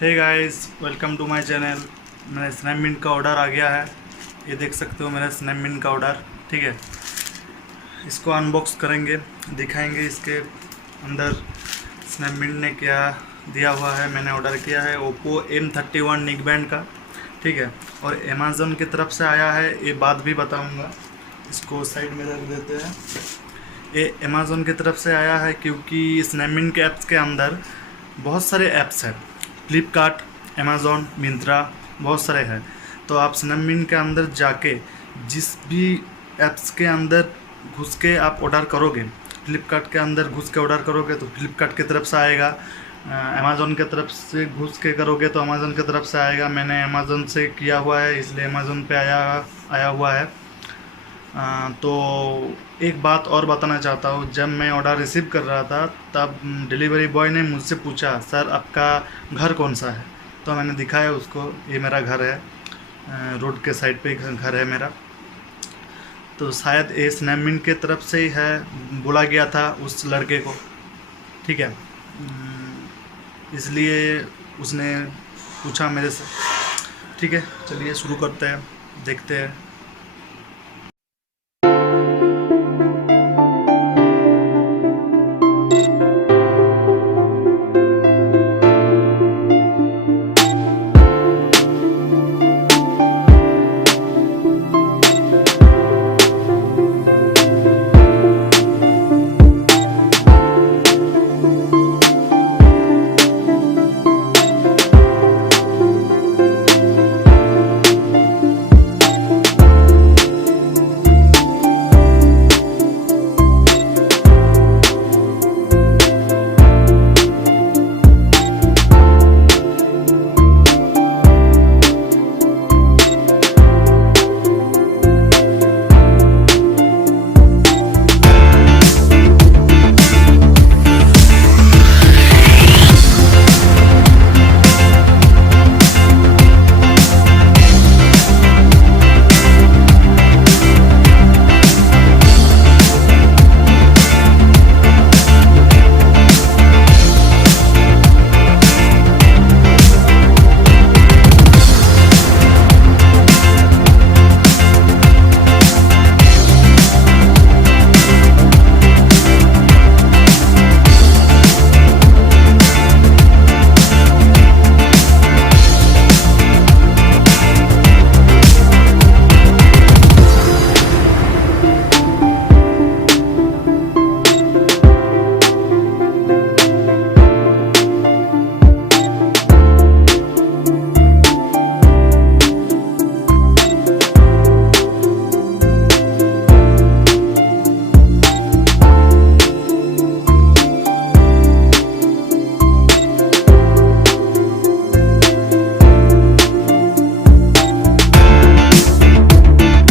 Hey guys, welcome to my channel. मेरा Snapmint का order आ गया है। ये देख सकते हो मेरा स्नैपमिंट का ऑर्डर। ठीक है, इसको अनबॉक्स करेंगे, दिखाएंगे इसके अंदर स्नैपमिंट ने क्या दिया हुआ है। मैंने ऑर्डर किया है ओप्पो m31 नेकबैंड का। ठीक है, और अमेज़न की तरफ से आया है, ये बात भी बताऊंगा। इसको साइड में रख देते हैं। ये अमेज़न की तरफ से आया है क्योंकि स्नैपमिंट के ऐप्स के अंदर बहुत सारे ऐप्स हैं। फ्लिपकार्ट, अमेज़न, मिंत्रा, बहुत सारे हैं। तो आप स्नैपमिंट के अंदर जाके जिस भी ऐप्स के अंदर घुस के आप ऑर्डर करोगे, फ्लिपकार्ट के अंदर घुस के ऑर्डर करोगे तो फ्लिपकार्ट की तरफ से आएगा। अमेज़न की तरफ से घुस के करोगे तो अमेज़न की तरफ से आएगा। मैंने अमेज़न से किया हुआ है इसलिए अमेज़न पे आया हुआ है। तो एक बात और बताना चाहता हूँ, जब मैं ऑर्डर रिसीव कर रहा था तब डिलीवरी बॉय ने मुझसे पूछा, सर आपका घर कौन सा है। तो मैंने दिखाया उसको, ये मेरा घर है, रोड के साइड पे घर है मेरा। तो शायद ये स्नैपमिंट के तरफ से ही है, बोला गया था उस लड़के को। ठीक है, इसलिए उसने पूछा मेरे से। ठीक है, चलिए शुरू करते हैं, देखते हैं।